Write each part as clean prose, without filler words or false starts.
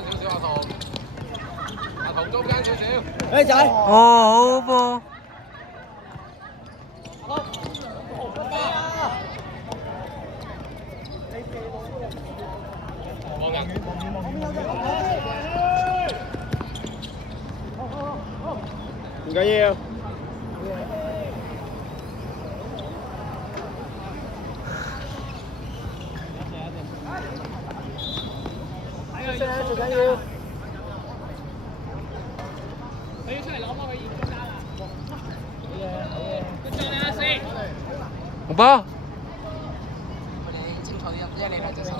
少少阿童，阿童中間少少。誒仔。哦，好波。望人。唔緊要。最緊要。佢要出嚟攞波，佢現中間啦。佢進你啦四。紅波。佢哋清楚啲，因為你兩隻手。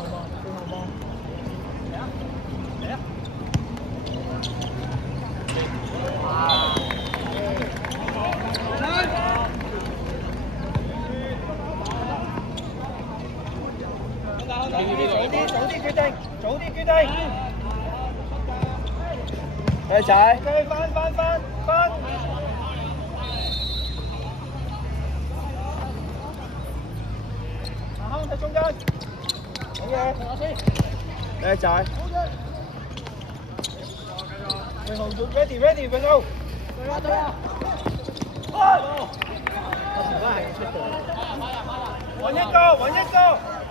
早啲決定，早啲決定。誒仔。OK，翻。喺中間。好嘢。誒仔。永豪 ready，永豪。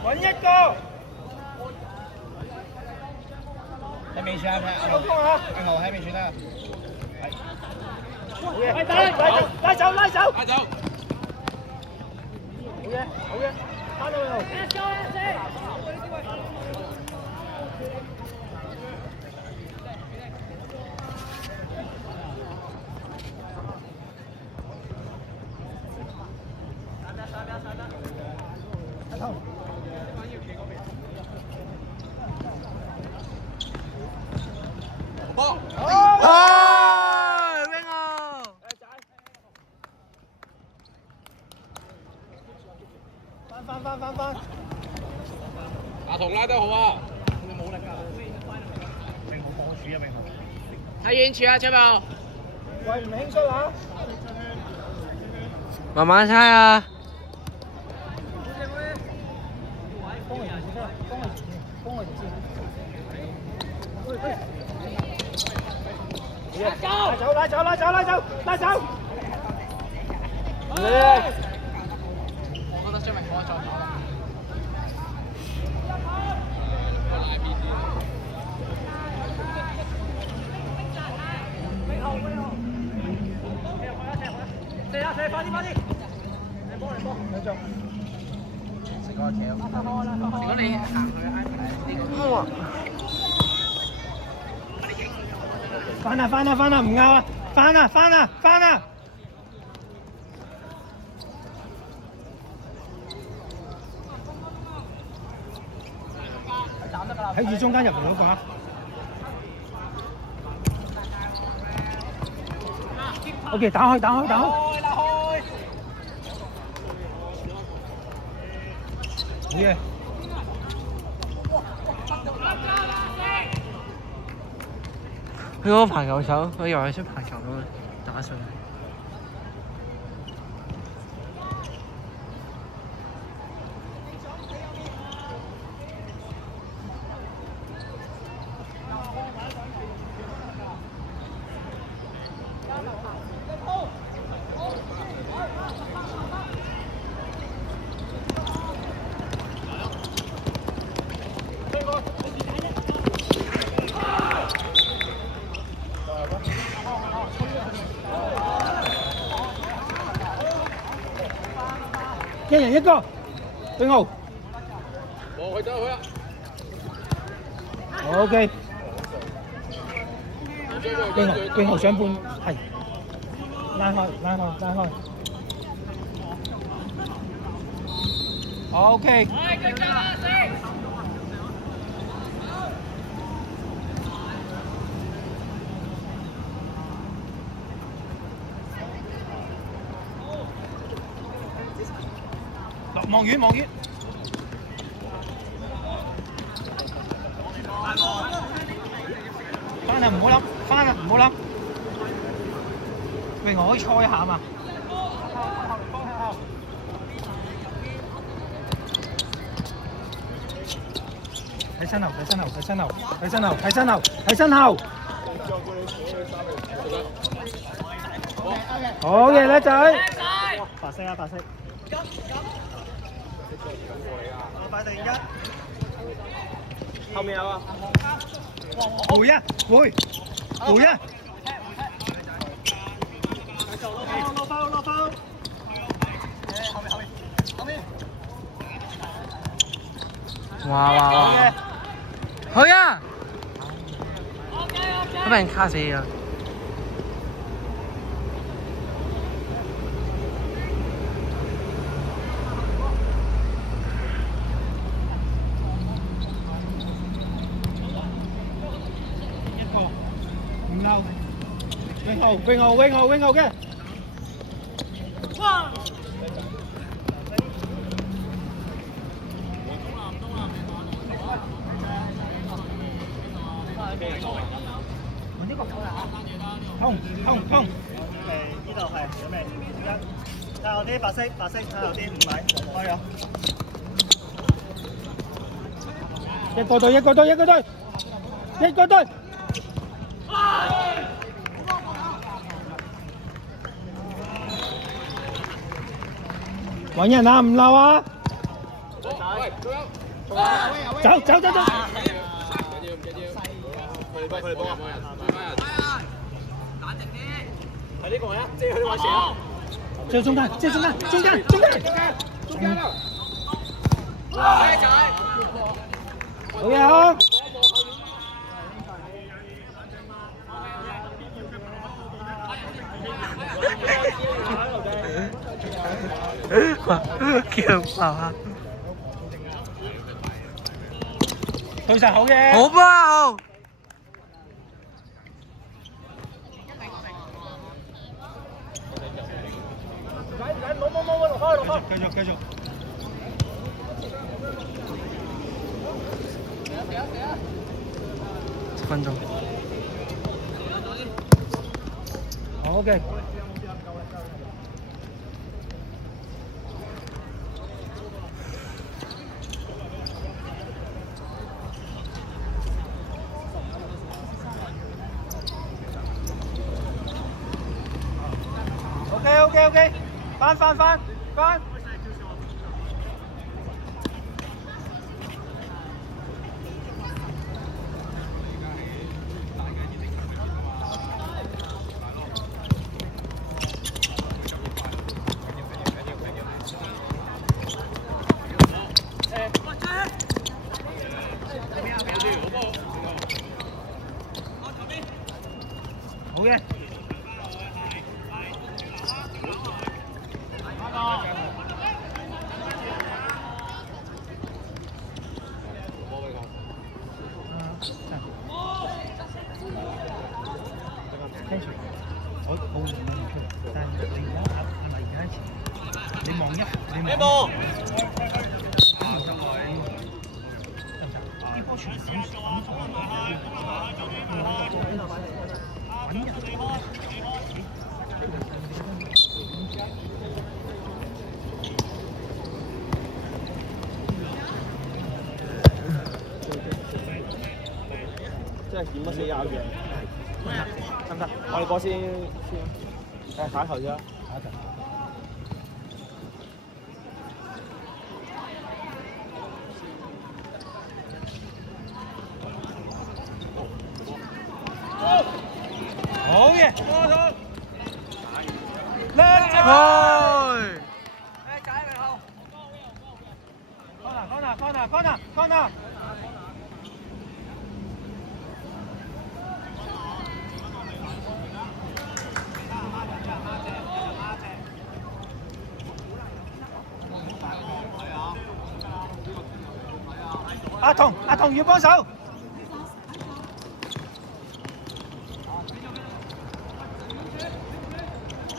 揾一個。喺面前啊！永豪喺面前啊！好嘢！拉走！好嘢！翻到永豪。翻！阿童拉得好啊！冇力㗎，永豪放柱啊！永豪。睇遠處啊，出步。喂，唔輕率啊！慢慢猜啊！拉走！我覺得張明可以再跑啦。快啲！嚟波！成個橋。如果你行去呢個。翻啊！唔拗啊！翻啊！喺中間入嚟嗰個。OK， 打開。拉開。好嘢。佢嗰個排球手，我以為佢出排球咁打上去。一人一個，永豪。冇，走去啊！ OK。永豪上半係拉開。OK。望遠。翻啊！唔好諗。永豪可以搓一下嘛？睇身後，睇身後，睇身後，睇身後，睇身後，睇身後。好嘅，叻仔。白色啊，白色。快定一。後面有啊。回一，回，回一。落包。後面。哇！好呀！都俾人卡死啦！唔漏，永後嘅。呢個通。呢度係有咩？睇後啲白色，睇後啲唔係開咗。一個隊。揾人啊，唔漏啊！走！佢哋幫人，冷靜啲，係呢個啊，即係佢哋話成。借中間啦！好嘢啊！叫爆啊！對實好嘢。好爆！冇，繼續。10分鐘。好嘅。OK，翻。好嘅。我冇出嚟，但係你而家係咪而家前？你望一望。呢波全手即係點乜死咬嘅？得唔得？我哋過先，下一球啫。好嘢，叻仔！corner！阿彤要幫手。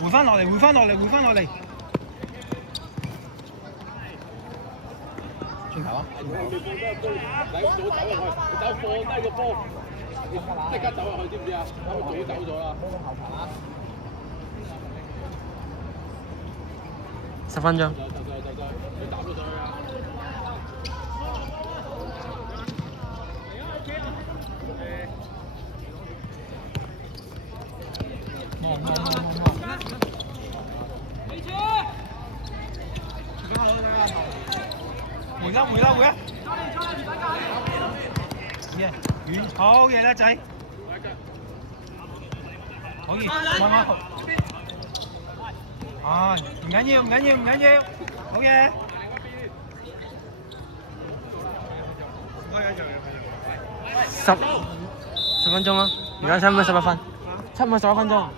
回翻落嚟。轉頭啊！走放低個波，即刻走入去，知唔知啊？早走咗啦。10分鐘。你打咗上去啊！回啦！嘢，遠，好嘢啦仔，可以，慢慢。啊，唔緊要，好嘢。10分鐘啦，而家差唔多11分，差唔多11分鐘。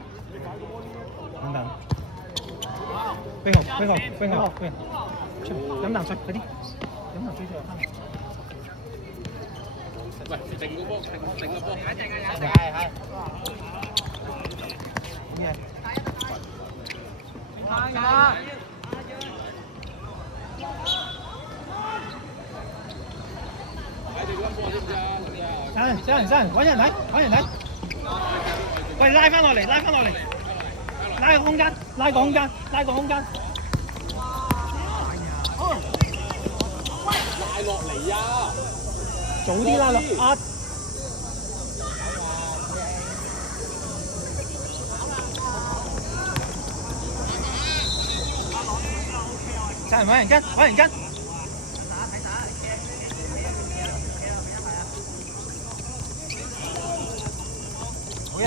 等等，冰河，飲啖水，快啲，飲啖水就翻嚟。喂，定個波，定個波，係。咩？上，揾人睇。喂，拉翻落嚟，拉個空間。拉落嚟啊！早啲拉落啊！找人揾人跟。好嘢！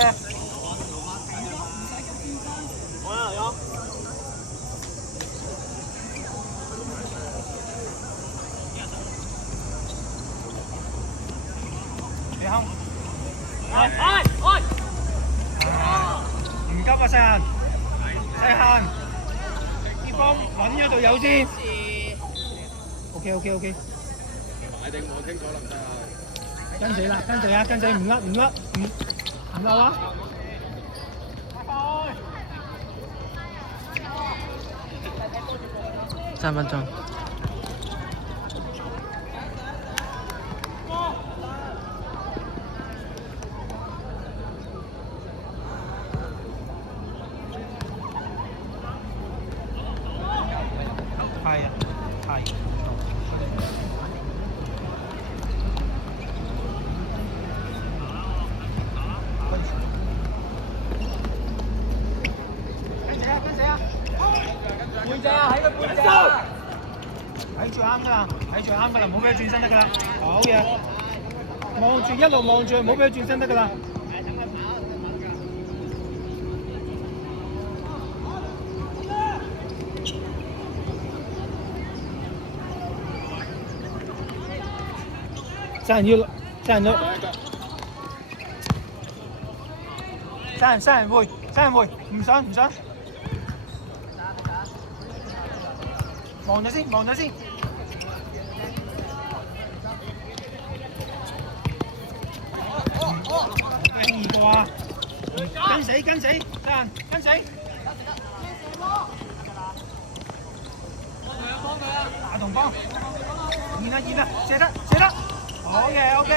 有。你行。唔急啊，細行。呢方揾咗隊友先。OK。買定我清楚啦，唔得啊！跟死，唔漏啊3分鐘。係。跟死啊！背脊啊，喺個背脊啊！睇住啱㗎啦，唔好俾佢轉身得㗎啦。好嘢，一路望住，唔好俾佢轉身得㗎啦。三人會，唔想。望咗先。輕易過啊！跟死，跟死。打同幫。熱啦，射得。好嘅 ，OK。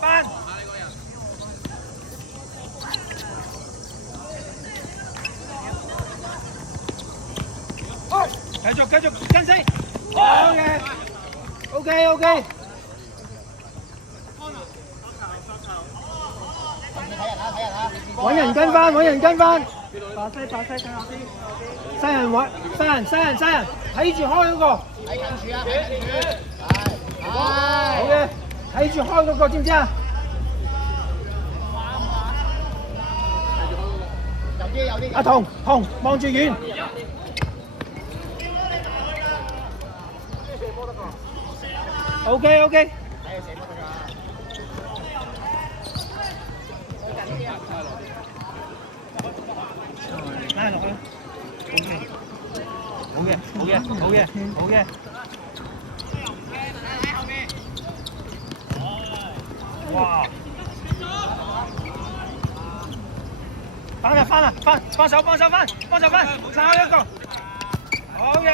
翻。繼續跟死。好嘅 ，OK。揾人跟翻。白西，西人，睇住開嗰個。睇緊住啊！好嘅，睇住開嗰個，知唔知啊？阿彤，望住遠。OK。拉落去。好嘅。哇！翻啦！幫手翻，最後一個。好嘅。